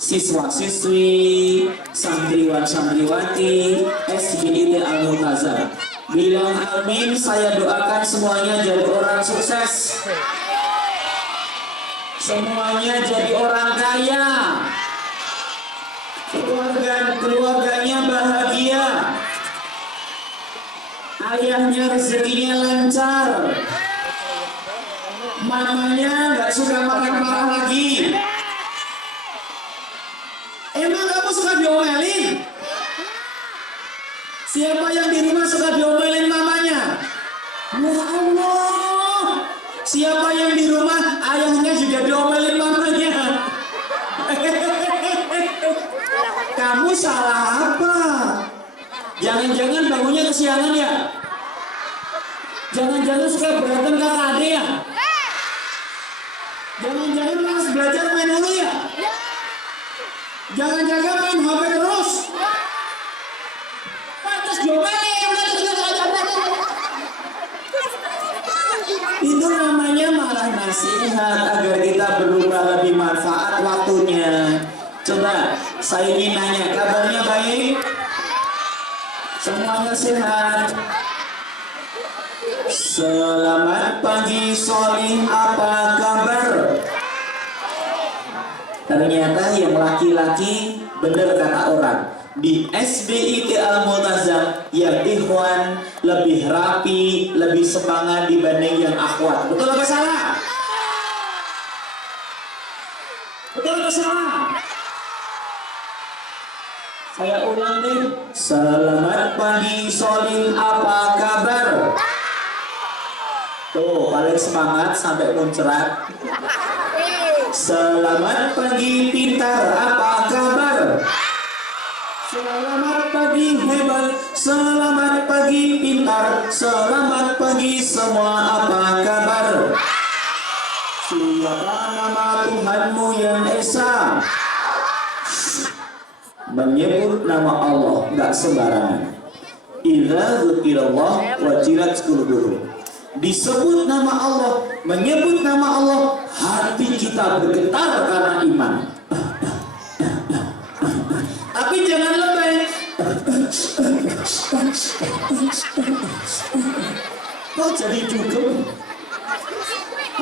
siswa-siswi, santriwan-santriwati SBIT Al-Multazam. Bilang amin, saya doakan semuanya jadi orang sukses. Semuanya jadi orang kaya. Keluarganya bahagia. Ayahnya rezekinya lancar. Mamanya nggak suka marah-marah lagi. Emang kamu suka diomelin? Siapa yang di rumah suka diomelin mamanya? Ya Allah. Siapa yang di rumah ayahnya juga diomelin mamanya? Kamu salah apa? Jangan-jangan bangunnya kesiangan ya? Jangan-jangan suka berantem kakak adik ya? Jangan-jangan malas belajar main dulu ya? Jangan-jangan main HP terus? Pantas diomelin. Itu namanya malah nasihat agar kita berubah lebih manfaat waktunya. Coba saya ingin nanya, kabarnya baik? Semuanya sehat? Selamat pagi Solih, apa kabar? Ternyata yang laki-laki benar kata orang, di SBIT Al-Multazam yang ikhwan lebih rapi, lebih semangat dibanding yang akhwat. Betul apa salah? Betul apa salah? Saya ulang deh. Selamat pagi Solih, apa kabar? Tuh, paling semangat sampai muncrat. Selamat pagi pintar, apa kabar? Selamat pagi hebat, selamat pagi pintar, selamat pagi semua, apa kabar? Siapa nama Tuhanmu yang Esa? Menyebut nama Allah nggak sembarangan. Idza dzukirallah wajilat qulubuhum. Disebut nama Allah, menyebut nama Allah, hati kita bergetar karena iman. Tapi jangan lebay. Kok jadi cukup?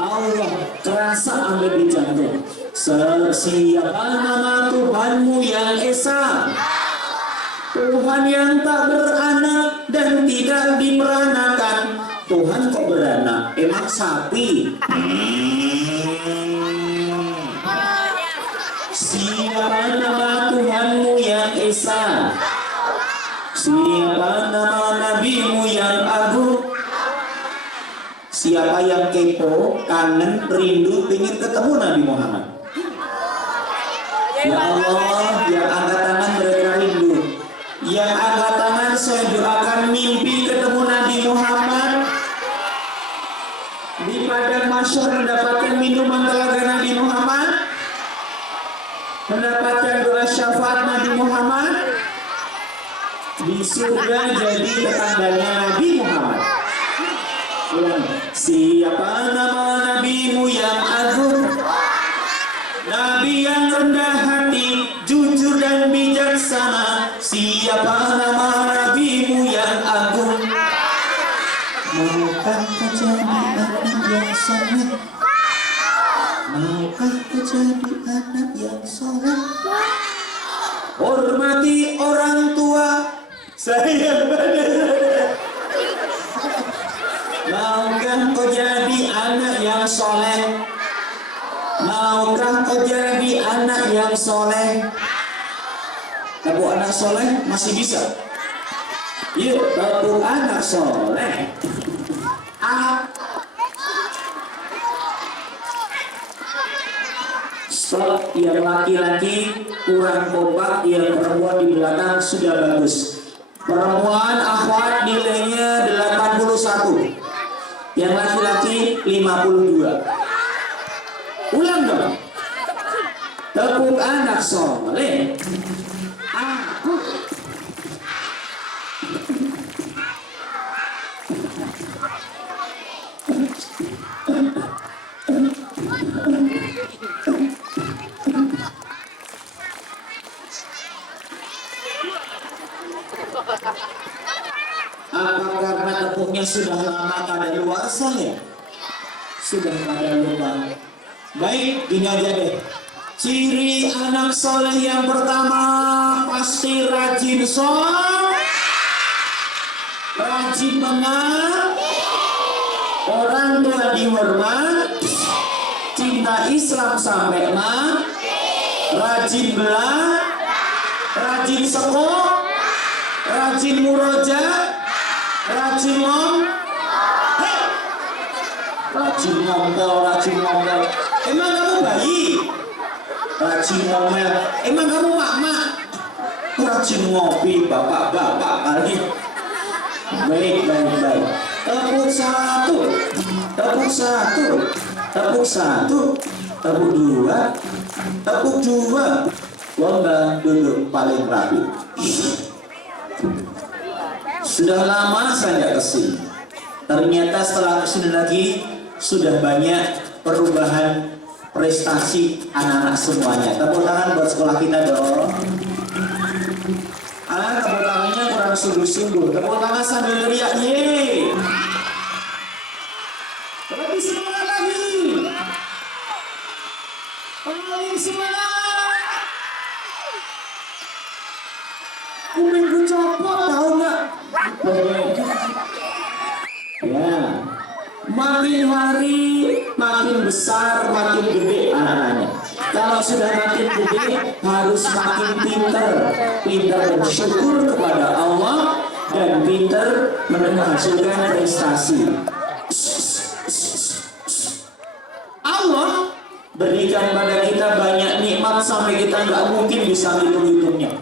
Allah terasa ambil di jantung. Siapa nama Tuhanmu yang Esa? Tuhan yang tak beranak dan tidak diperanakan. Tuhan kok beranak? Emang sapi? Siapa nama Tuhanmu yang Esa? Siapa nama Nabimu yang agung? Siapa yang kepo, kangen, rindu, ingin ketemu Nabi Muhammad? Ya Allah, yang angkat tangan mereka rindu. Yang angkat tangan saya doakan mimpi ketemu Nabi Muhammad. Di padang mahsyar mendapatkan minuman telaga Nabi Muhammad. Mendapatkan doa syafaat Nabi Muhammad. Di surga jadi tetangganya Nabi Muhammad. Siapa nama Nabimu yang agung? Nabi yang rendah hati, jujur dan bijaksana. Siapa nama Nabimu yang agung? Maukah kau jadi anak yang soleh? Maukah kau jadi anak yang soleh? Hormati orang tua, sayang pada. Maukah kau jadi anak yang soleh? Maukah kau jadi anak yang soleh? Tepuk anak soleh masih bisa. Yuk, tepuk anak soleh. Stop, yang laki-laki kurang kompak, yang perempuan di belakang sudah bagus. Perempuan akhwat nilainya 81, yang laki-laki 52. Ulang dong. Tepuk anak soleh. Sudah pada lupa. Baik, gini aja deh. Ciri anak soleh yang pertama pasti rajin sholat, rajin mengabdi, orang tua dihormat, cinta Islam sampai mati, rajin belajar, rajin sekolah, rajin murojaah, rajin ngomel. Emang kamu bayi? Rajin ngomel. Emang kamu mak-mak? Rajin ngopi, bapak-bapak kali. Baik. Tepuk satu, tepuk dua. Lomba duduk paling rapi. Sudah lama saya nggak kesini. Ternyata setelah kesini lagi sudah banyak perubahan prestasi anak-anak semuanya. Tepuk tangan buat sekolah kita dong. Tepuk tangannya kurang sungguh-sungguh. Tepuk tangan sambil teriak ye. Lebih semangat lagi. Paling semangat. Kupingku copot tahu nggak? Ya, makin hari makin besar, makin gede anak-anaknya. Kalau sudah makin gede, harus makin pintar bersyukur kepada Allah dan pintar menghasilkan prestasi. Allah berikan pada kita banyak nikmat sampai kita nggak mungkin bisa hitung-hitungnya.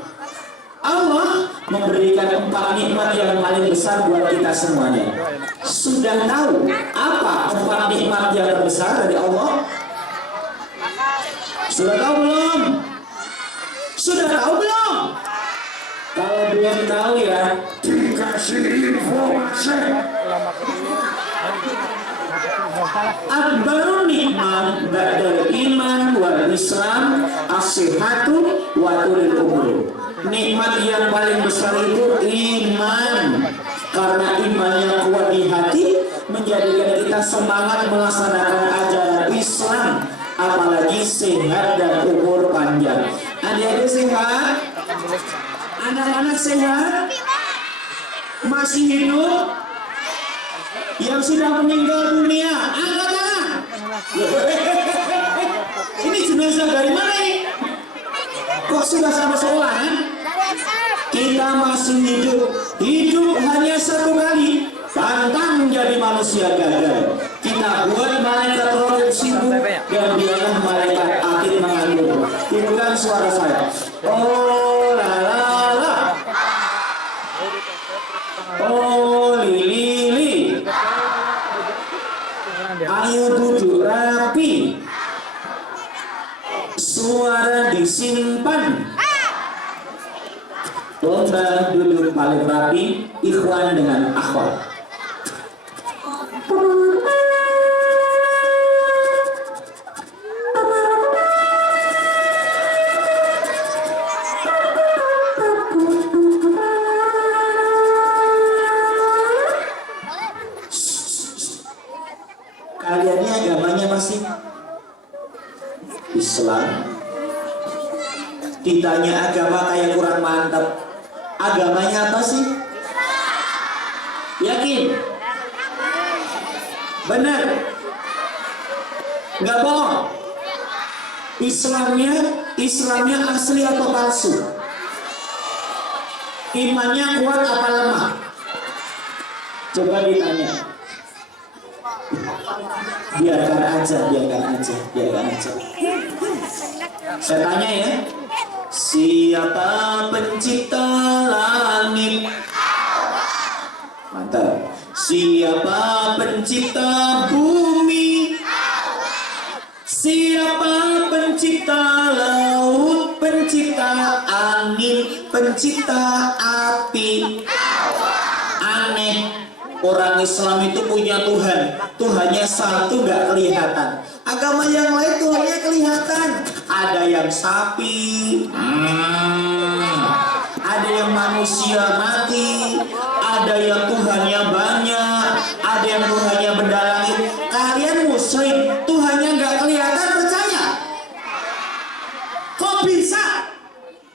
Allah memberikan 4 nikmat yang paling besar buat kita semuanya. Sudah tahu apa 4 nikmat yang terbesar dari Allah? Sudah tahu belum? Kalau belum tahu ya, dikasih informasi. Akbarun nikmat ba'dal iman wal Islam as-sihhatu wa tulul umur. Nikmat yang paling besar itu iman. Karena iman yang kuat di hati menjadikan kita semangat melaksanakan ajaran Islam, apalagi sehat dan umur panjang. Adik-adik sehat? Anak-anak sehat? Masih hidup? Yang sudah meninggal dunia, angkat tangan. Ini jenazah dari mana ini? Kok sudah sama sekolahan? Kita masih hidup hanya 1 kali. Pantang menjadi manusia gagal. Kita buat malaikat roh sibuk dan biarlah malaikat akhir mengandung. Tirukan suara saya. Oh la la la. Oh lili. Ayo duduk rapi. Suara disimpan. Lomba duduk paling rapi, ikhwan dengan akhwat. Kalian ini agamanya masih Islam. Ditanya agama kayak kurang mantap. Agamanya apa sih? Yakin? Benar? Nggak bohong? Islamnya asli atau palsu? Imannya kuat apa lemah? Coba ditanya. Biarkan aja. Saya tanya ya. Siapa pencipta langit? Mantap. Siapa pencipta bumi? Siapa pencipta laut? Pencipta angin? Pencipta api? Aneh. Orang Islam itu punya Tuhan. Tuhannya satu gak kelihatan. Agama yang lain Tuhannya kelihatan. Ada yang sapi, ada yang manusia mati, ada yang Tuhannya banyak, ada yang Tuhannya benda langit. kalian musyrik, Tuhannya nggak kelihatan, percaya? Kok bisa?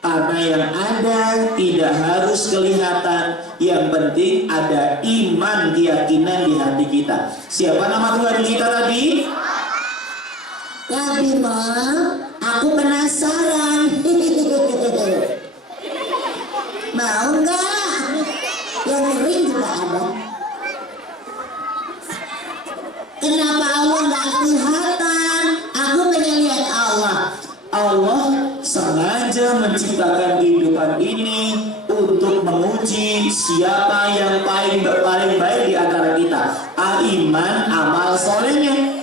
Karena yang ada tidak harus kelihatan, yang penting ada iman, keyakinan di hati kita. Siapa nama Tuhan kita tadi? Ya Bimo, aku penasaran. Mau nggak? Yang kering juga ada. Kenapa Allah nggak kelihatan? Aku pengen lihat Allah. Allah sengaja menciptakan kehidupan ini untuk menguji siapa yang paling baik di antara kita. Iman, amal solehnya.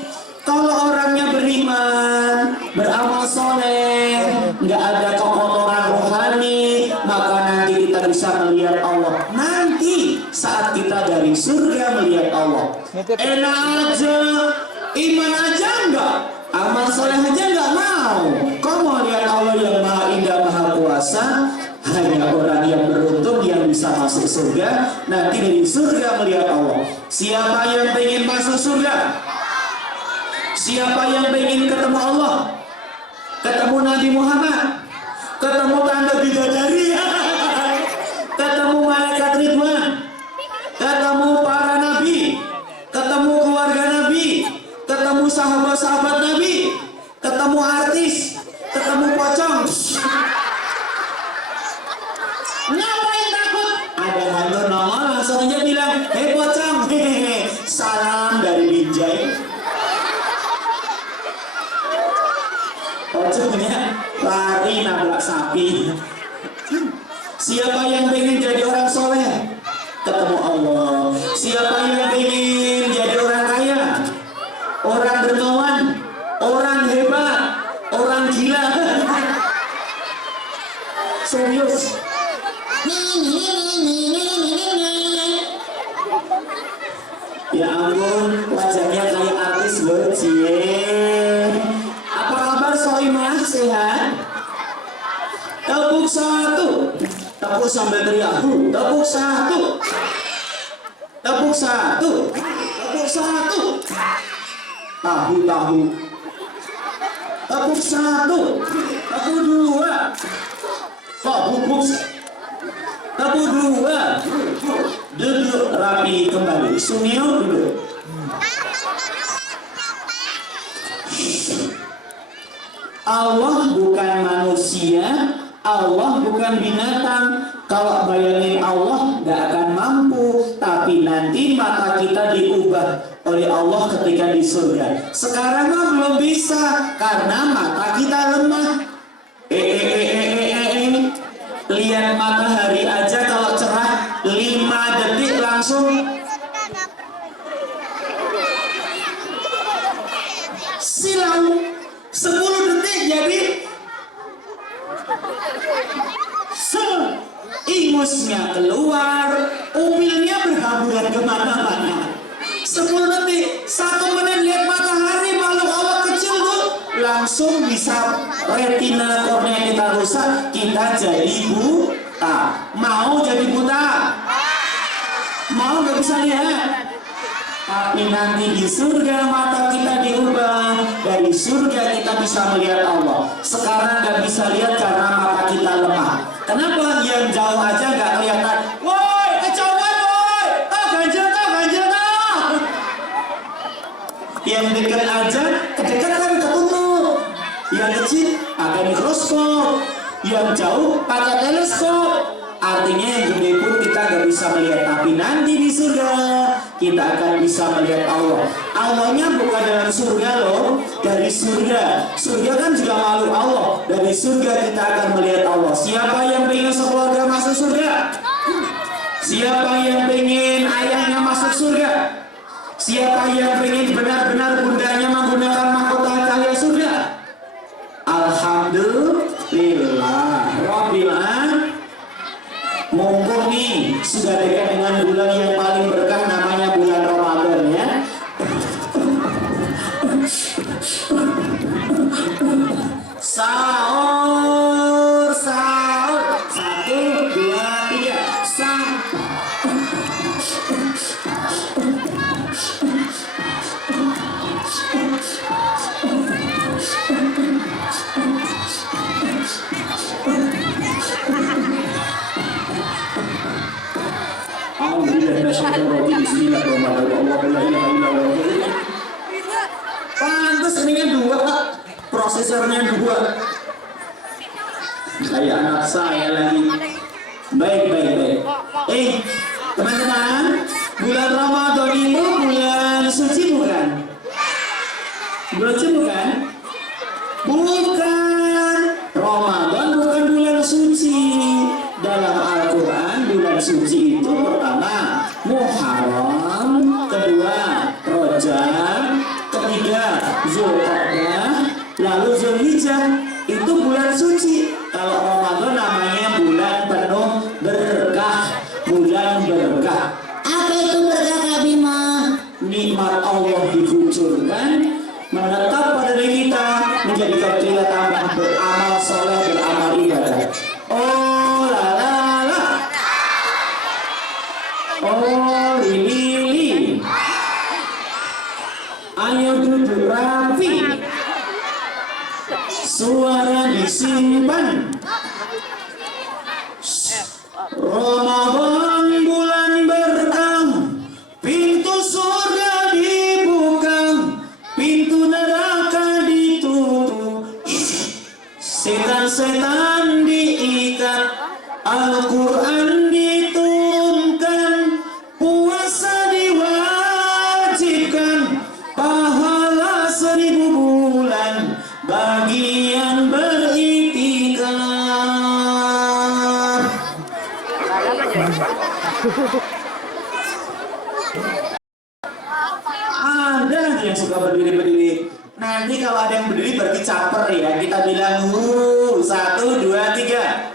Kalau orangnya beriman, beramal soleh, nggak ada kekotoran rohani, maka nanti kita bisa melihat Allah. Nanti saat kita dari surga melihat Allah, enak aja, iman aja enggak, amal soleh aja nggak mau. Kau mau lihat Allah yang maha indah, maha kuasa? Hanya orang yang beruntung yang bisa masuk surga. Nanti dari surga melihat Allah. Siapa yang ingin masuk surga? Siapa yang ingin ketemu Allah, ketemu Nabi Muhammad, ketemu tanda bidadari, ketemu malaikat Ridwan, ketemu para nabi, ketemu keluarga nabi, ketemu sahabat-sahabat nabi, ketemu artis, ketemu pocong. Ngapain takut? Ada hantu nongol langsung aja bilang, hei pocong, hehehe, salam dari Binjai. Pocongnya lari nabrak sapi. Siapa yang ingin jadi orang soleh, ketemu Allah. Siapa yang ingin jadi orang kaya, orang dermawan, orang hebat, orang gila, serius. Ya ampun, wajahnya kayak artis loh, cie. Apa kabar Soimah, sehat? Tepuk satu, tepuk sambil teriak, tepuk satu, tepuk satu, tepuk satu, tahu, tepuk satu, tepuk dua, kok bubuk, tepuk dua, duduk rapi kembali, Sunio duduk. Allah bukan manusia, Allah bukan binatang. Kalau bayangin Allah gak akan mampu. Tapi nanti mata kita diubah oleh Allah ketika di surga. Sekarang mah belum bisa karena mata kita lemah. Lihat matahari aja kalau cerah 5 detik langsung silau. 10 detik jadi ingusnya keluar, upilnya berhamburan kemana-mana. 10 detik, 1 menit lihat matahari, makhluk Allah kecil tuh langsung bisa retina kornea kita rusak, kita jadi buta. Mau jadi buta? Mau gak bisa lihat? Tapi nanti di surga mata kita diubah. Dari surga kita bisa melihat Allah. Sekarang gak bisa lihat karena mata kita lemah. Kenapa? Yang jauh aja gak kelihatan. Woi, kecoban woi, ganjil toh. Yang dekat aja, kedekatan ketutup. Yang kecil pakai mikroskop, yang jauh pakai teleskop. Artinya yang gede pun kita gak bisa melihat. Tapi nanti di surga kita akan bisa melihat Allah. Allahnya bukan dalam surga loh, dari surga. Surga kan juga makhluk Allah. Dari surga kita akan melihat Allah. Siapa yang ingin sekeluarga masuk surga? Siapa yang ingin ayahnya masuk surga? Siapa yang ingin benar-benar bundanya menggunakan mahkota cahaya surga? Alhamdulillah Rabbil alamin. Mumpung nih sudah dekat dengan bulan yang paling berkah, namanya bulan Ramadan ya. Sahur, sahur. 1, 2, 3. Sahur. Bismillahirrahmanirrahim. Pantes ini dua, Kak. Prosesornya dua. Kayak anak saya lagi. Baik. Teman-teman, bulan Ramadan itu bulan suci bukan? Bulan suci bukan? Bukan. Ramadan bukan bulan suci. Dalam Al-Quran bulan suci itu pertama Muharram, kedua Rajab, ketiga Zulqa'dah, lalu Zulhijjah. Itu bulan suci. Kalau Ramadan namanya bulan penuh berkah, bulan berkah. Apa itu berkah, Kak Bima? Nikmat Allah dikucurkan menetap pada diri kita, menjadikan kita tambah beramal soleh, beramal ibadah. Oh la la la, oh lili, ayo duduk rapi, suara disimpan. Ramadan bulan berkah, pintu surga dibuka, pintu neraka ditutup, setan-setan diikat, Al-Quran diturunkan, puasa diwajibkan, pahala 1000 bulan bagi yang beritikaf. Ada yang suka berdiri-berdiri. Nanti kalau ada yang berdiri berarti caper ya. Kita bilang 1, 2, 3.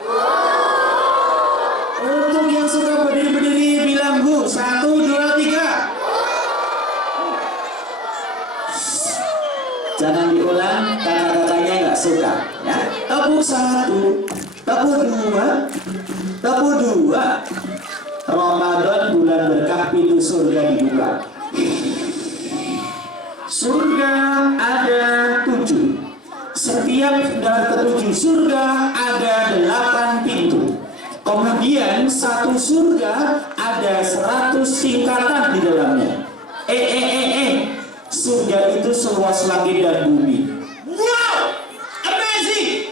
Untuk yang suka berdiri-berdiri bilang 1, 2, 3. Jangan diulang, kata-katanya nggak suka ya. Tepuk 1, tepuk 2, tepuk 2. Ramadan bulan berkah, pintu surga dibuka. Surga ada 7. Setiap dari ke-7 surga ada 8 pintu. Kemudian satu surga ada 100 tingkatan di dalamnya. Surga itu seluas langit dan bumi. Wow, amazing.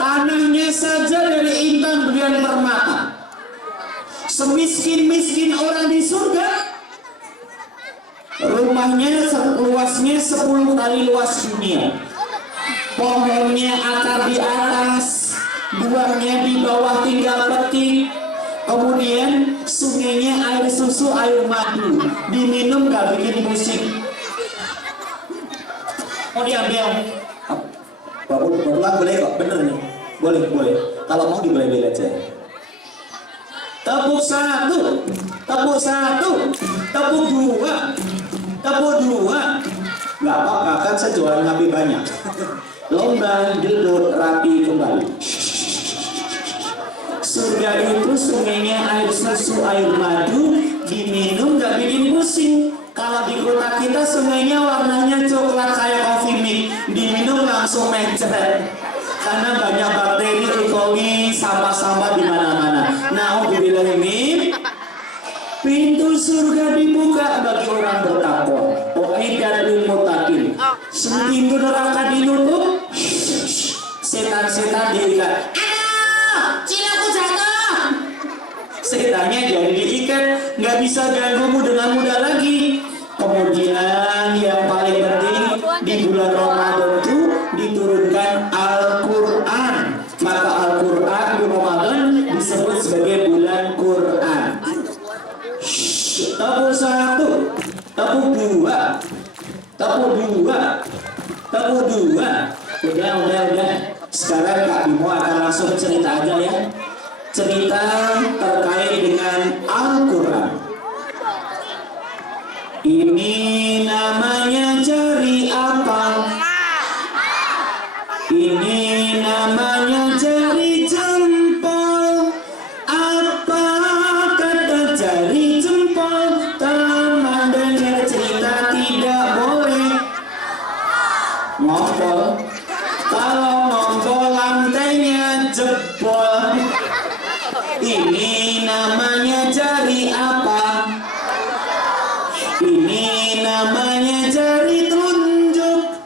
Tanahnya saja dari intan berlian permata. Semiskin-miskin orang di surga, rumahnya luasnya 10 kali luas dunia. Pohonnya akar di atas, buahnya di bawah tinggal petik. Kemudian sungainya air susu, air madu, diminum gak bikin pusing. Mau diambil? Bapak boleh kok, bener nih. Boleh. Kalau mau diboleh-boleh aja. Tepuk 1, tepuk 1, tepuk 2, tepuk 2. Gak apa-apa kan saya jualan lebih banyak. Lomba duduk rapi kembali. Surga itu sungainya air susu, air madu, diminum gak bikin pusing. Kalau di kota kita sungainya warnanya coklat kayak coffee mix, diminum langsung mencret. Karena banyak bakteri, E. coli, sampah-sampah di mana-mana. Nah, ini pintu surga dibuka bagi orang bertakwa. Uiddat lil muttaqin. Pintu neraka ditutup, setan-setan diikat. Cilaku jatuh. Setannya jadi diikat, nggak bisa ganggumu dengan mudah lagi. Kemudian yang paling penting di bulan Ramadan itu diturunkan Al-Quran. Maka Al-Quran di Ramadan disebut sebagai bulan Quran. Tepuk 1, tepuk 2, tepuk 2, tepuk 2. Udah. Sekarang Kak Bimo akan langsung cerita aja ya. Cerita terkait dengan Al-Quran. Ini namanya jari apa? Ini namanya jari jempol. Apa kata jari jempol? Teman dengar cerita tidak boleh ngompol. Kalau ngompol lantainya jebol. Ini namanya jari telunjuk.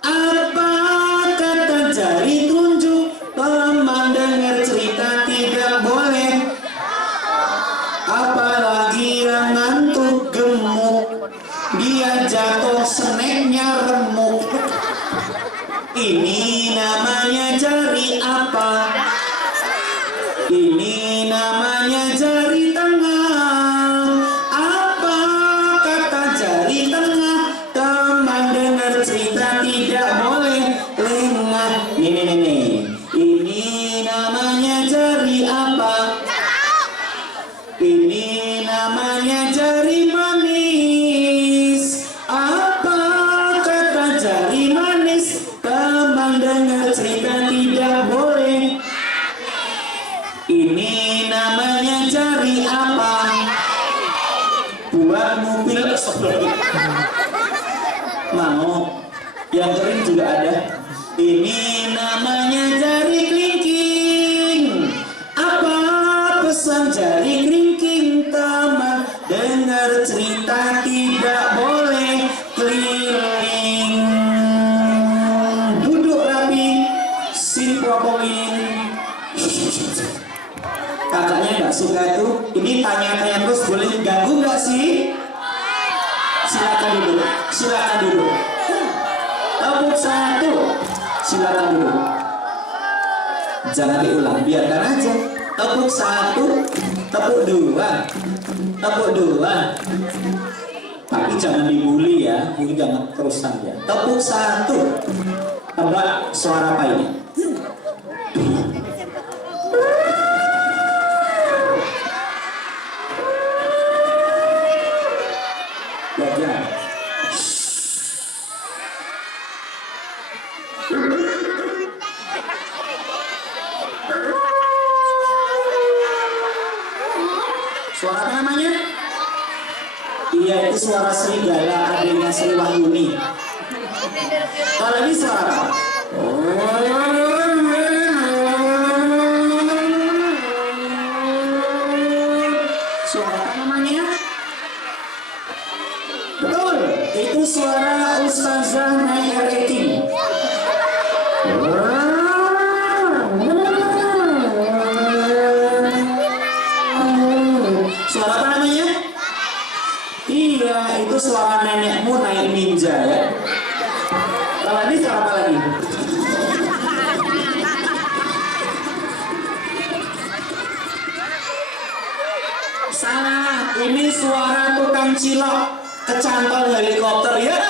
Apa kata jari telunjuk? Teman dengar cerita tidak boleh, apalagi yang ngantuk gemuk, dia jatuh seneknya remuk. Ini namanya jari apa? Ini namanya jari tengah. Apa kata jari tengah? Teman dengar cerita tidak boleh lengah. Nih. Ini namanya jari apa? Ini namanya jari manis. Apa kata jari manis? Teman dengar cerita tidak boleh. Ini namanya jari apa? Buat mobil mau yang kering juga ada. Ini namanya jari kelingking. Apa pesan jari kelingking? Teman dengar cerita tidak boleh keliling. Duduk rapi, simpropolin. Kakaknya nggak suka tuh. Ini tanya-tanya terus, boleh ganggu nggak sih? Silakan duduk. Silakan duduk. Tepuk satu. Silakan duduk. Jangan diulang, biarkan aja. Tepuk satu, tepuk dua, tepuk dua. Tapi jangan dibully ya, ini jangan terusan ya. Tepuk satu. Tebak suara apa ini? Suara apa namanya? Iya, itu suara serigala, adanya Sri Wahyuni. Kalau ini suara apa? Suara apa namanya? Betul, itu suara Ustazah naik rating. Suara apa namanya? Iya, itu suara nenekmu naik ninja ya. Kalau ini suara apa lagi? Salah, ini suara tukang cilok kecantol helikopter ya.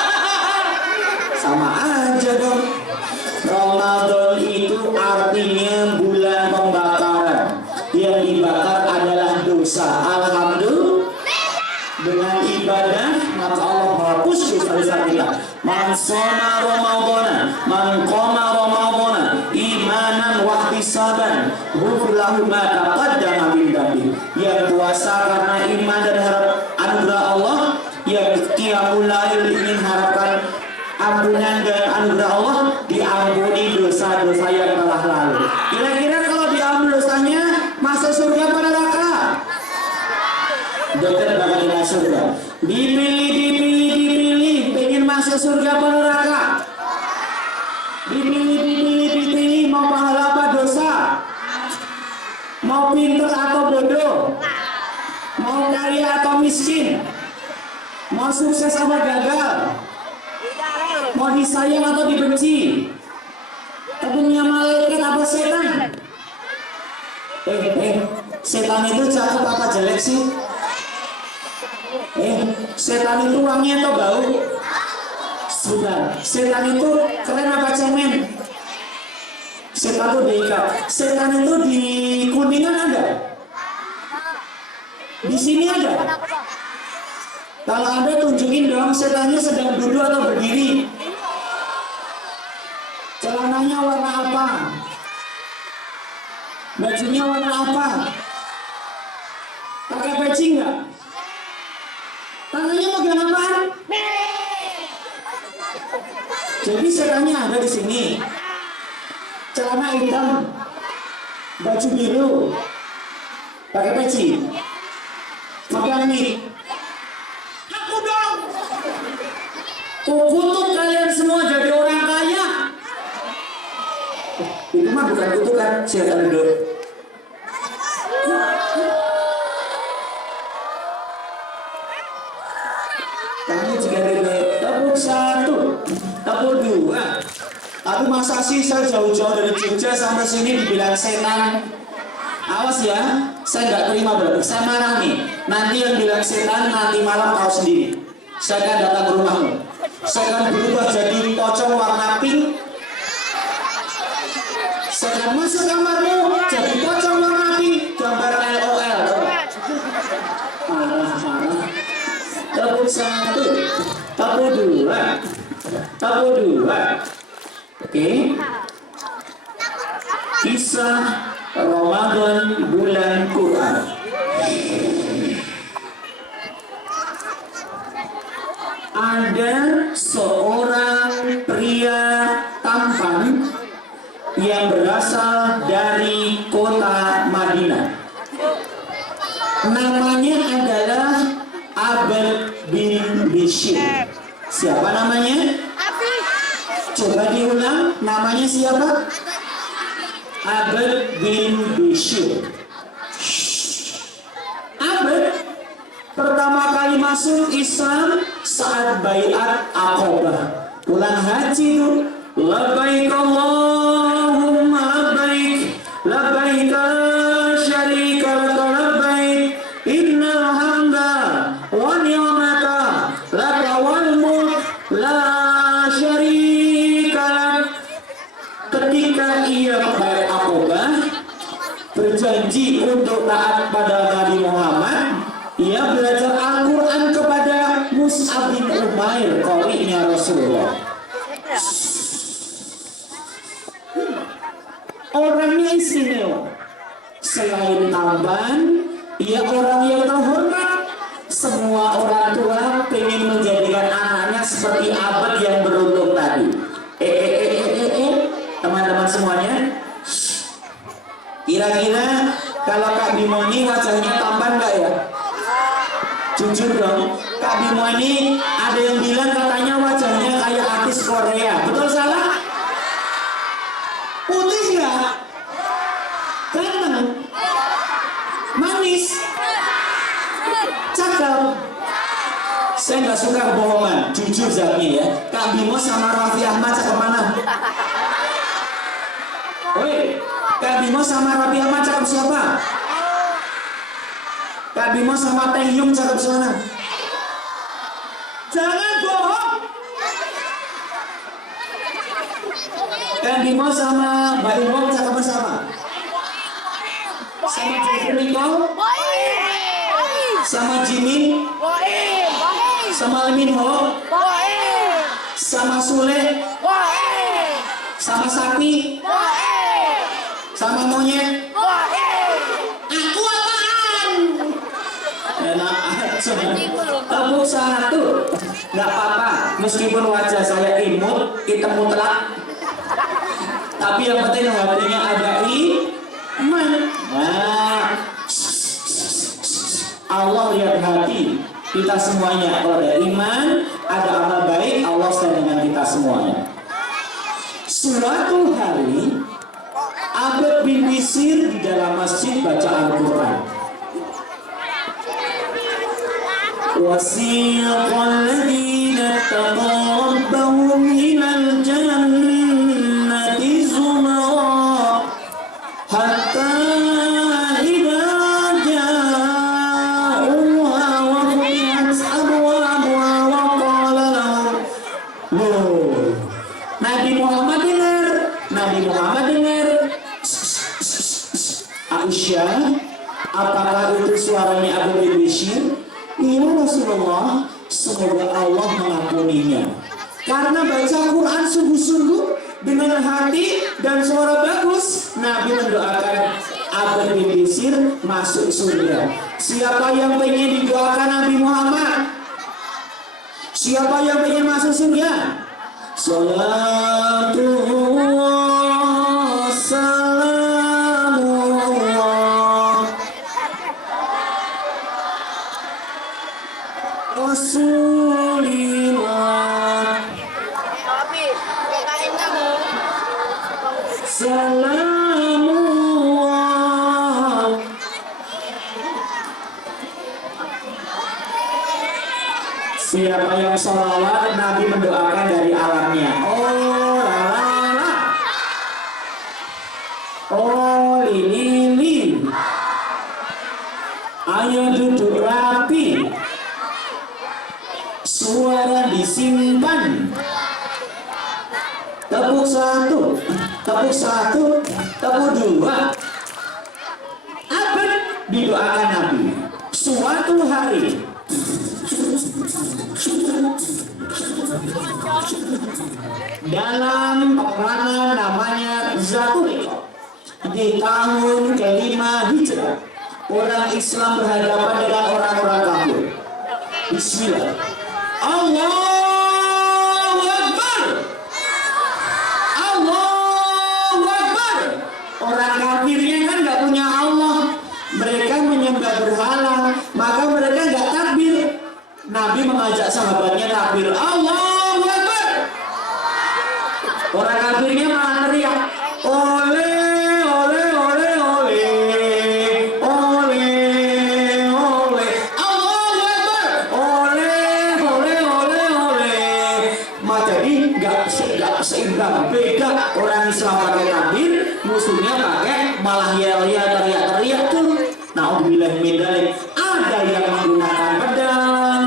Sama aja dong. Ramadan itu artinya bulan pembakaran. Yang dibakar adalah dosa. Alhamdulillah, dengan ibadah maka Allah hapus dosa-dosa kita. Man shoma Ramadana, man qama Ramadana imanan wa ihtisaban, ghufira lahu ma taqaddama min dhanbi. Yang puasa karena iman dan harap anugerah Allah, yang qiyamul lail ingin harapkan ampunan dan anugerah Allah, diampuni dosa-dosa yang telah lalu. Kira-kira kalau diampuni dosanya masuk surga pada neraka? Dekat banget dengan surga. Dipilih, pengen masuk surga pada neraka. Dipilih, mau pahala apa dosa? Mau pintar atau bodoh? Mau kaya atau miskin? Mau sukses atau gagal? Mau disayang atau dibenci? Temennya malaikat apa setan? Setan itu cakep apa jelek sih? Setan itu wangi atau bau? Sudah, setan itu keren apa cemen? Setan itu diikat. Setan itu di Kuningan ada? Di sini ada? Kalau ada tunjukin dong, setannya sedang duduk atau berdiri? Celananya warna apa? Bajunya warna apa? Pakai peci nggak? Tangannya megang apaan? Jadi setannya ada di sini. Celana hitam, baju biru, pakai peci, megang mic. Aku dong. Kukutuk kalian semua jadi orang kaya. Itu mah bukan kutukan, silakan duduk. Kamu juga dulu, tepuk satu, tepuk dua. Tapi masa sih saya jauh-jauh dari Jogja sampai sini dibilang setan? Awas ya, saya nggak terima berarti. Saya marah nih. Nanti yang bilang setan nanti malam tahu sendiri. Saya akan datang ke rumahmu. Saya akan berubah jadi pocong warna pink. Saya akan masuk kamarmu jadi pocong warna pink gambar LOL. Marah. Tepuk satu, tepuk dua, tepuk dua. Oke. Kisah Ramadan bulan Quran. Ada seorang pria tampan yang berasal dari kota Madinah. Namanya adalah Abd bin Bishr. Siapa namanya? Coba diulang, namanya siapa? Abd bin Bishr. Abd pertama kali masuk Islam saat baiat Aqabah. Pulang haji itu, labbaik Allahumma labbaik, labbaik la syarika laka labbaik, innal hamda wa ni'mata laka wal mulk la syarika lak. Ketika ia baiat Aqabah, berjanji untuk taat pada Nabi Muhammad, ia belajar Al-Quran kepada Mus'ab bin Umair, qari'nya Rasulullah. Orangnya istimewa. Selain tampan, ia orang yang terhormat. Semua orang tua pengen menjadikan anaknya seperti Abd yang beruntung tadi. Teman-teman semuanya, kira-kira kalau Kak Bimo ini wajahnya tampan nggak ya? Jujur dong, Kak Bimo ini ada yang bilang katanya wajahnya kayak artis Korea. Betul salah? Putih nggak? Ganteng? Manis? Cakep? Saya nggak suka kebohongan, jujur Zaki ya. Kak Bimo sama Raffi Ahmad cakep mana? Woi, Kak Bimo sama Raffi Ahmad cakep siapa? Kak Bimo sama Teh Yung cakep sana. Jangan bohong. Kak Bimo sama Mbak Imong cakep sama. Sama Jeffrey Nicole, sama Jimin, sama Lee Min Ho, sama Sule, sama Sakti, sama Monyet. Aku apaan? Enak aja. Tepuk satu. Nggak apa-apa, meskipun wajah saya imut, hitam mutlak, tapi yang penting hatinya ada iman. Nah, Allah lihat hati kita semuanya. Kalau ada iman, ada amal baik, Allah sedang dengan kita semuanya. Suatu hari, Abd bin Bishr di dalam masjid baca Al-Quran. وَسِيقَ الَّذِينَ اتَّقَوْا رَبَّهُمْ إِلَى الْجَنَّةِ زُمَرًا حَتَّى إِذَا جَاءُوهَا وَفُتِحَتْ أَبْوَابُهَا وَقَالَ لَهُمْ. Nabi Muhammad dengar. Aisyah, apakah itu suaranya Abd bin Bishr? Ya Rasulullah, semoga Allah mengampuninya. Karena baca Quran sungguh-sungguh dengan hati dan suara bagus, Nabi mendoakan Abd bin Bishr masuk surga. Siapa yang pengen didoakan Nabi Muhammad? Siapa yang pengen masuk surga? Salatullah, salamullah Rasulillah Salamullah. Siapa yang sholawat, Nabi mendoakan dari alamnya. Oh la la la. Oh lili. Ayo duduk rapi. Suara disimpan. Tepuk satu, tepuk dua. Apa didoakan Nabi? Suatu hari dalam peperangan namanya Zatul di tahun kelima Hijrah, orang Islam berhadapan dengan orang-orang kafir. Bismillah. Allahu Akbar. Allahu Akbar. Orang kafirnya kan nggak punya Allah, mereka menyembah berhala, maka mereka nggak takbir. Nabi mengajak sahabatnya takbir. Allahu Akbar. Orang kafirnya malah teriak, ole ole ole ole ole ole. Allahu Akbar. Ole ole ole ole. Jadi nggak seimbang, beda. Orang Islam pakai takbir, musuhnya pakai malah yel-yel, teriak-teriak tuh. Nauzubillah min dzalik. Ada yang menggunakan pedang,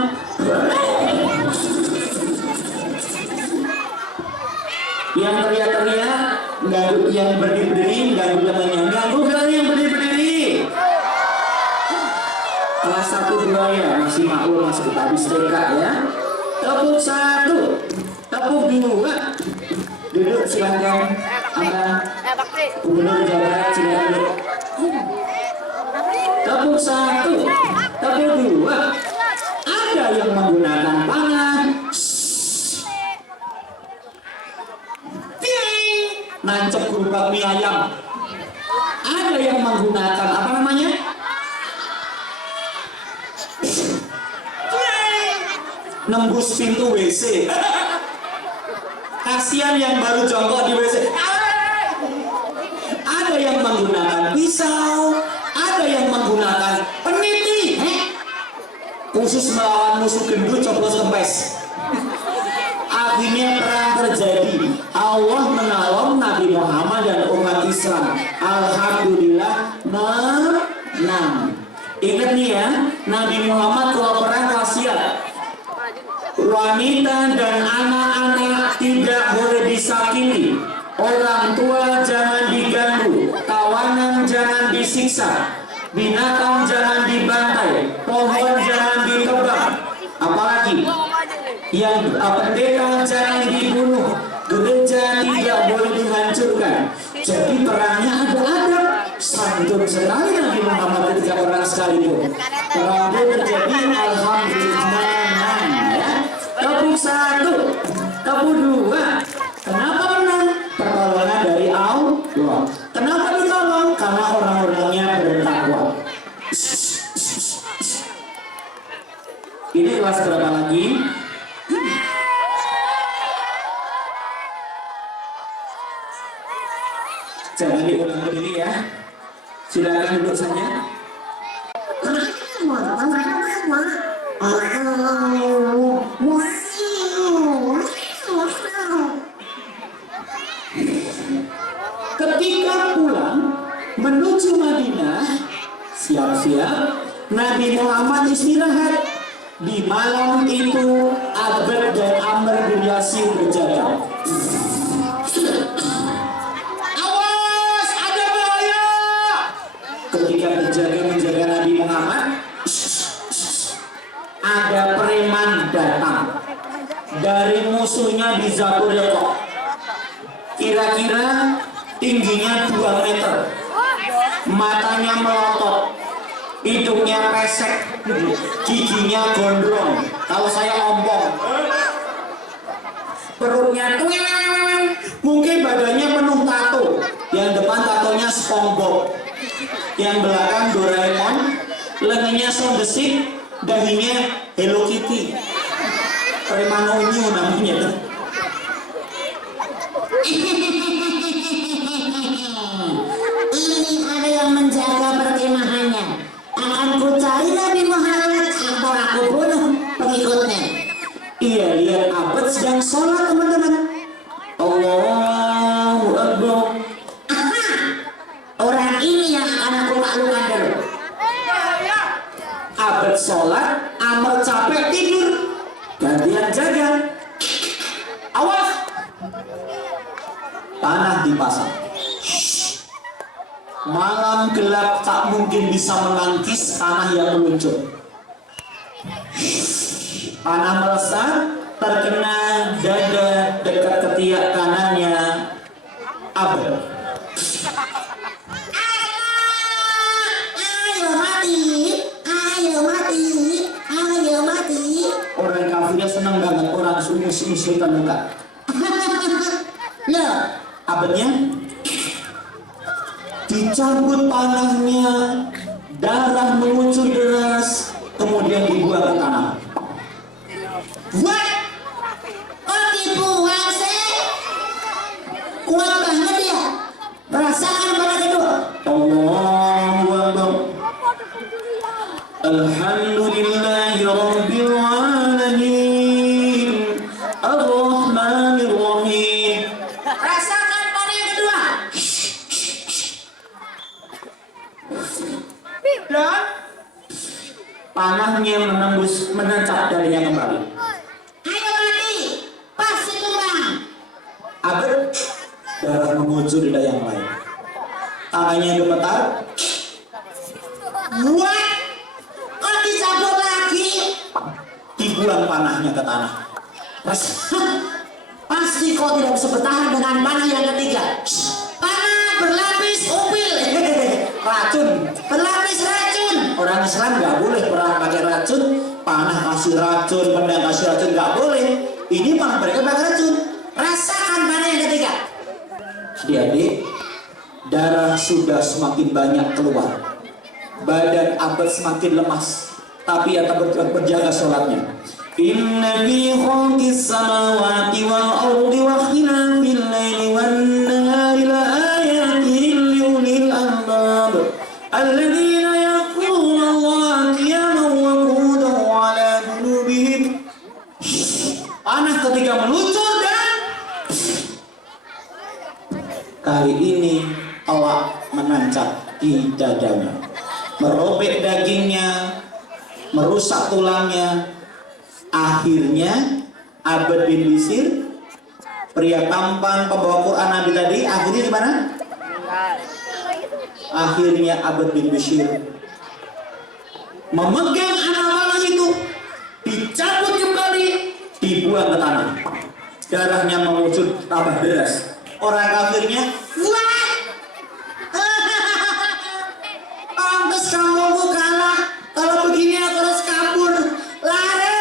yang teriak-teriak, ganggu yang berdiri-berdiri, ganggu temannya, ganggu kalian yang berdiri-berdiri. Kelas 1 2 ya, masih maklum, masih habis TK ya. Tepuk satu, tepuk dua. Duduk silakan. Gubernur Jawa Barat silakan duduk. Tepuk satu, tepuk dua. Ada yang menggunakan panah, nancep gerobak mie ayam. Ada yang menggunakan apa namanya? Nembus pintu WC. Kasihan yang baru jongkok di WC. Ada yang menggunakan pisau, ada yang menggunakan peniti, khusus melawan musuh gendut coblos kempes. Akhirnya perang terjadi. Allah menolong Nabi Muhammad dan umat Islam. Alhamdulillah menang. Ingat nih ya, Nabi Muhammad kalau perang wasiat, wanita dan anak-anak tidak boleh disakiti, orang tua jangan diganggu, tawanan jangan disiksa, binatang jangan dibantai, pohon jangan ditebang, apalagi yang pendeta jangan dibunuh, gereja tidak boleh dihancurkan. Jadi perangnya ada adab. Santun sekali Nabi Muhammad ketika perang sekalipun. Perang pun terjadi, alhamdulillah ya. Tepuk satu, tepuk dua. Kenapa menang? Pertolongan dari Allah. Kenapa ditolong? Karena orang-orangnya bertakwa. Ini kelas berapa lagi? Jangan diulang berdiri ya. Silakan duduk saja. Ketika pulang menuju Madinah, siap-siap Nabi Muhammad istirahat. Di malam itu Abad dan Amr bin Yasir berjaga. Awas, ada bahaya. Ketika berjaga menjaga Nabi Muhammad, ada preman datang dari musuhnya di Zatul Riqah. Kira-kira tingginya 2 meter, matanya melotot, hidungnya pesek, giginya gondrong, kalau saya ompong, perutnya tuang, mungkin badannya penuh tato, yang depan tatonya SpongeBob, yang belakang Doraemon, lengannya Sondesit, dahinya Hello Kitty, Premanonio namanya tuh. sedang sholat teman-teman. Allahu Akbar. Aha, orang ini yang akan aku maklumkan dulu. Abad sholat, Amr capek tidur, gantian jaga. Awas, panah dipasang. Malam gelap tak mungkin bisa menangkis panah yang meluncur. Panah melesat terkena dada dekat ketiak kanannya Abel. Ayo mati, ayo mati, ayo mati. Orang kafirnya senang banget orang musuh terdekat. Loh, Abelnya dicabut panahnya, darah mengucur deras, kemudian dibuang ke tanah. what? Oh dibuang sih? Kuat banget ya? Rasakan pada kedua. Allahu Akbar. Alhamdulillahi Rabbil Alamin, Ar-Rahmanir Rahim. Rasakan pada yang kedua. Dan panahnya menancap darinya kembali. Ayo mati, pasti tumbang. Abel darah mengucur di dada yang lain. Tangannya gemetar. What? Kok dicabut lagi? Dibuang panahnya ke tanah. Pasti kau tidak bisa bertahan dengan panah yang ketiga. Panah berlapis upil. Racun. Berlapis racun. Orang Islam nggak boleh perang pakai racun. Panah kasih racun, pedang kasih racun nggak boleh. Ini malah mereka pakai racun. Rasakan panah yang ketiga. Adik-adik, darah sudah semakin banyak keluar. Badan Abad semakin lemas, tapi ia tetap berjaga sholatnya. Inna fi khalqis samawati wal ardi wa ikhtilafil laili wan nahari la ayatin li ulil albab alladzina yadhkuruna Allaha qiyaman wa qu'udan wa 'ala junubihim. Panah ketika meluncur dan kali ini Allah menancap di dadanya, merobek dagingnya, merusak tulangnya. Akhirnya Abad bin Bishr, pria tampan pembawa Quran Nabi tadi, akhirnya gimana? Akhirnya Abad bin Bishr memegang anak panah itu, dicabut kembali, dibuang ke tanah. Darahnya mengucur tambah deras. Orang kafirnya, What? Pantes kamu kalah. Kalau begini aku harus kabur. Lari.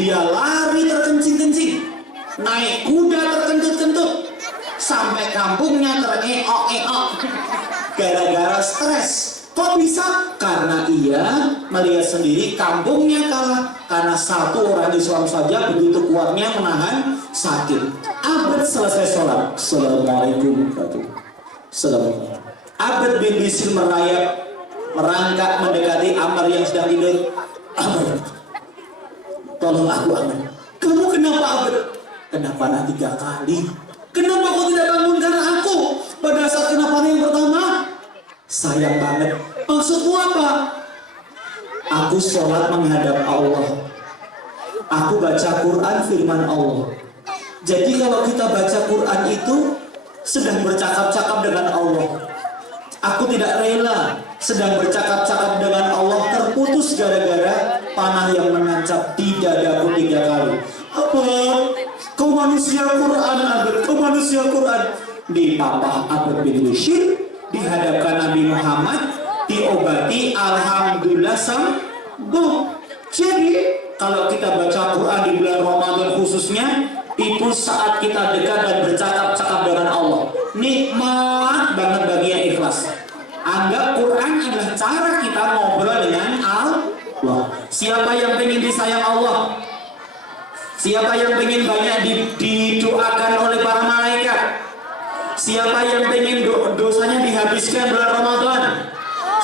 dia lari terkencing-kencing, naik kuda terkentut-kentut, sampai kampungnya tereok-eok gara-gara stres. Kok bisa? Karena ia melihat sendiri kampungnya kalah karena satu orang Islam saja begitu kuatnya menahan sakit. Abad selesai sholat. Assalamualaikum warahmatullahi wabarakatuh. Abad bin Bishr merayap, merangkak mendekati Amr yang sedang tidur. Amr, tolong aku Amr. Kamu kenapa Abad? Kena panah 3 kali. Kenapa kau tidak bangunkan aku pada saat kena panah yang pertama? Sayang banget. Maksudmu apa? Aku sholat menghadap Allah. Aku baca Quran firman Allah. Jadi kalau kita baca Quran itu sedang bercakap-cakap dengan Allah. Aku tidak rela sedang bercakap-cakap dengan Allah terputus gara-gara panah yang menancap di dadaku 3 kali. Apa? Kau manusia Quran, Abad. Kau manusia Quran. Di papa Abad bin Bishr, dihadapkan Nabi Muhammad, diobati, alhamdulillah sembuh. Jadi kalau kita baca Quran di bulan Ramadan khususnya, itu saat kita dekat dan bercakap-cakap dengan Allah. Nikmat banget bagi yang ikhlas. Anggap Quran adalah cara kita ngobrol dengan Allah. Siapa yang ingin disayang Allah? Siapa yang ingin banyak didoakan oleh para malaikat? Siapa yang ingin dosanya dihabiskan bulan Ramadan?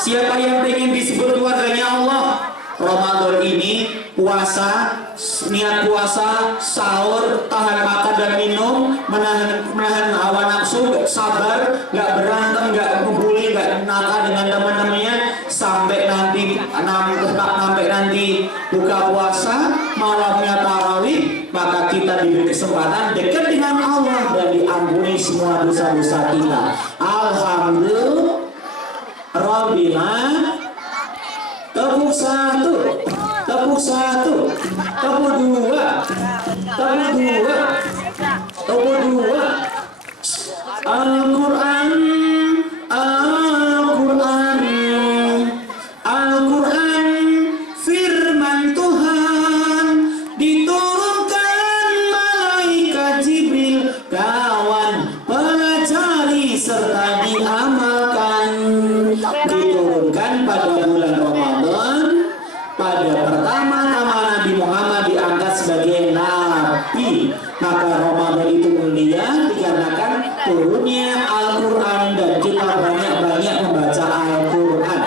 Siapa yang ingin disebut keluarganya Allah? Ramadan ini puasa, niat puasa, sahur, tahan makan dan minum, menahan hawa nafsu, sabar, nggak berantem, nggak ngebully, nggak nakal dengan teman-temannya, sampai nanti buka puasa, malamnya tarawih, maka kita diberi kesempatan dekat dengan Allah dan diampuni semua dosa-dosa kita. Alhamdulillah. Tepuk satu, tepuk satu, tepuk dua, tepuk dua, tepuk dua. Al-Quran, Al-Quran, Al-Quran, firman Tuhan, diturunkan malaikat Jibril, kawan pelajari serta diamalkan. Diturunkan pada bulan Ramadan, pada pertama-tama Nabi Muhammad diangkat sebagai nabi. Maka Ramadan itu mulia dikarenakan turunnya Al-Quran dan kita banyak-banyak membaca Al-Quran.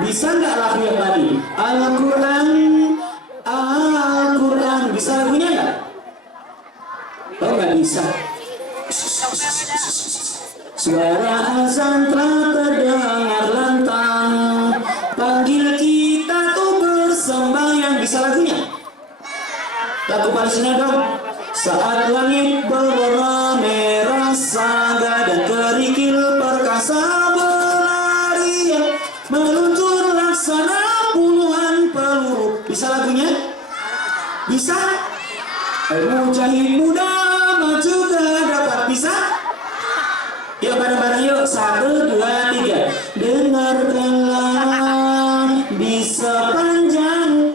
Bisa nggak lagu yang tadi? Al-Quran, Al-Quran. Bisa lagunya nggak? Oh nggak bisa. Suara azan telah terdengar lantang, panggil kita tuh bersembahyang. Bisa lagunya? Lagu Palestina dong. Saat langit berwarna merah saga dan kerikil perkasa berlari meluncur laksana puluhan peluru. Bisa lagunya? Bisa? Mujahid muda maju ke dapat. Bisa? Yuk bareng-bareng yuk. 1, 2, 3. Dengarkanlah di sepanjang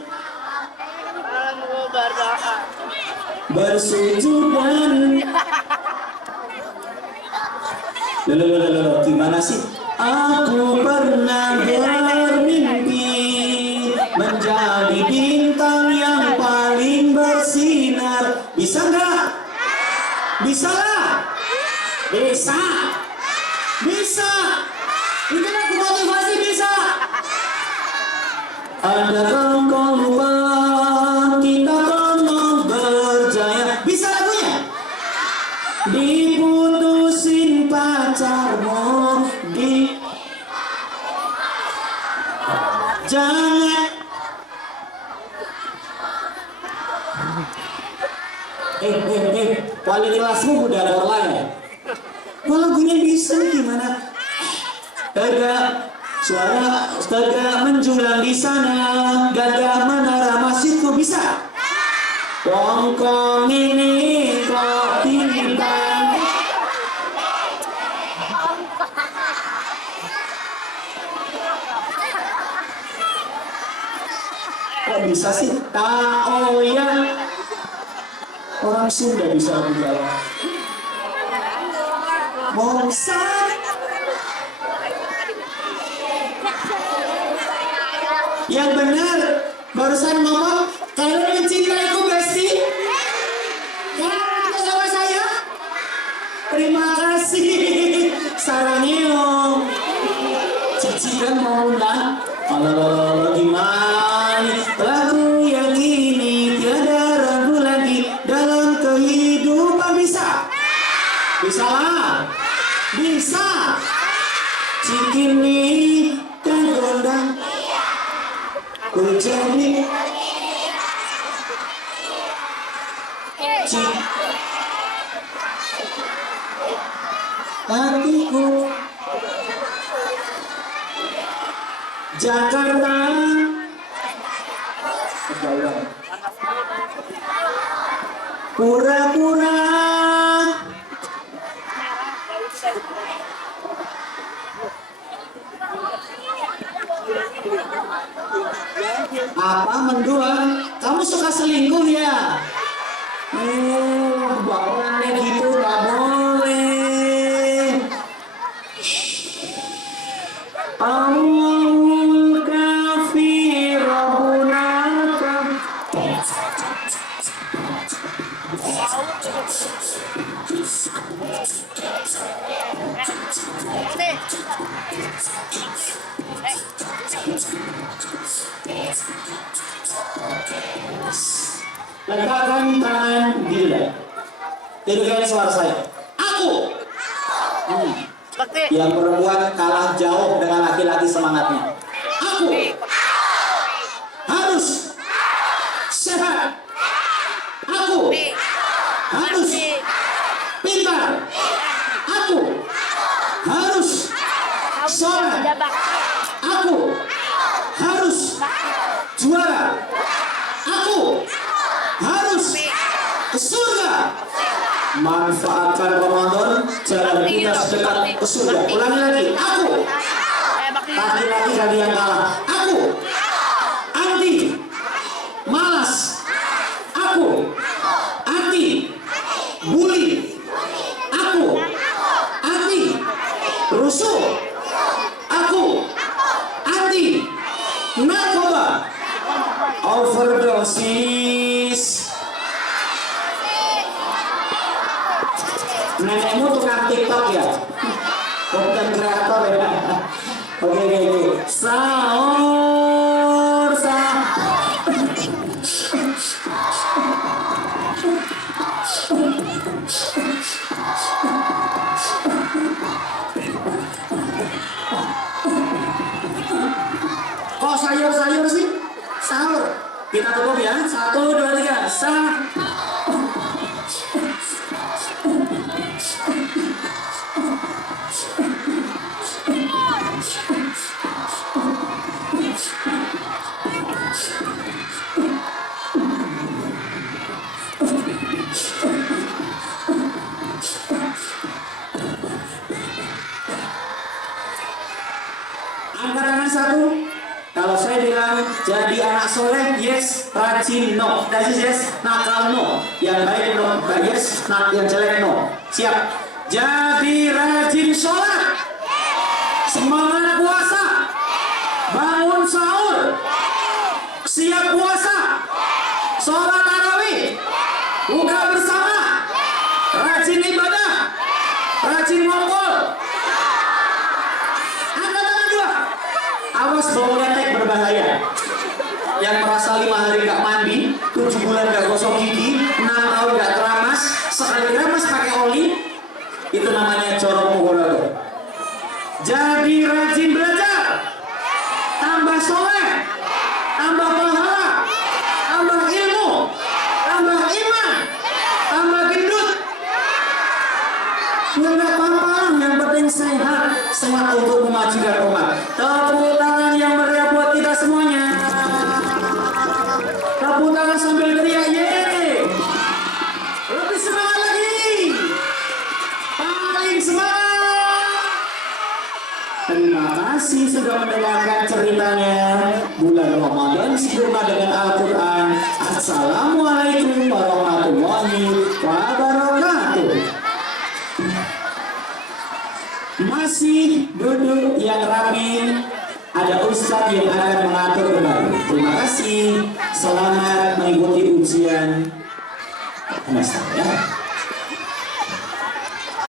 bersujud dan gimana sih? Aku pernah bermimpi menjadi bintang yang paling bersinar. Bisa nggak? Bisa lah. Bisa. Bisa. Itu aku motivasi bisa. Adakah kau lupa kita pernah berjaya? Bisa lagunya? Diputusin pacarmu di jangan wali kelasmu udah online ya? Kok lagunya bisa gimana? Tegak menjulang di sana, gagah menara masjidku. Bisa? Kongkong ini kok timbang. Kok bisa sih? Oh ya, orang Sunda bisa lagu Jawa. Mongsa. Yang benar barusan ngomong, kalian mencintaiku Besti? Ya, sama saya. Terima kasih. Sarangnya Cici kan mau undang. Kalau gimana? Lagu yang ini tiada ragu lagi dalam kehidupan. Bisa? Bisa lah. Bisa. Cikini tergondang. Ku jadi hatiku Jakarta. Pura-pura apa mendua? Kamu suka selingkuh ya? Bawaannya gitu gak boleh. Allahul kafir rabbuna. Letakkan tangan di dada. Dengarkan suara saya. Aku. Yang perempuan kalah jauh dengan laki-laki semangatnya. Aku harus sehat. Aku harus pintar. Aku harus sholat. Aku harus juara. Aku harus ke surga. Manfaatkan Ramadan, jalan kita sedekat ke surga. Ulangi lagi. Aku laki-laki tadi yang kalah. Aku anti malas. Aku anti bully. Aku anti rusuh. Aku anti narkoba. Overdosis. Nenekmu tukang TikTok ya? Bukan kreator ya? Oke. Sahur. Kok sayur sih? Sahur. Kita tutup ya. 1, 2, 3. Angkat tangan 1. Kalau saya bilang jadi anak soleh, yes. Rajin, no. That is yes. Nakal, no. Yang baik, no. Yes. Yang jelek, no. Siap. Jadi rajin sholat. Semangat puasa. Bangun sahur. Siap puasa. Sholat tarawih. Buka bersama. Rajin ibadah. Rajin ngobrol. Awas bau letek berbahaya. Yang merasa 5 hari gak mandi, 7 bulan gak gosok gigi, 6 tahun gak keramas, sekali keramas pakai oli, itu namanya corok mugolado. Jadi rajin belajar, tambah soleh, tambah pahala, tambah ilmu, tambah iman, tambah gendut. Nggak apa-apa, yang penting sehat. Sehat untuk memajukan umat. Tepuk tangan yang meriah buat kita semuanya. Tepuk tangan sambil teriak, yeay. Lebih semangat lagi. Paling semangat. Terima kasih sudah mendengarkan ceritanya. Bulan Ramadan sempurna dengan Al-Quran. Assalamualaikum warahmatullahi wabarakatuh. Masih duduk yang rapi, ada Ustadz yang akan mengatur kembali. Terima kasih, selamat mengikuti ujian semester ya.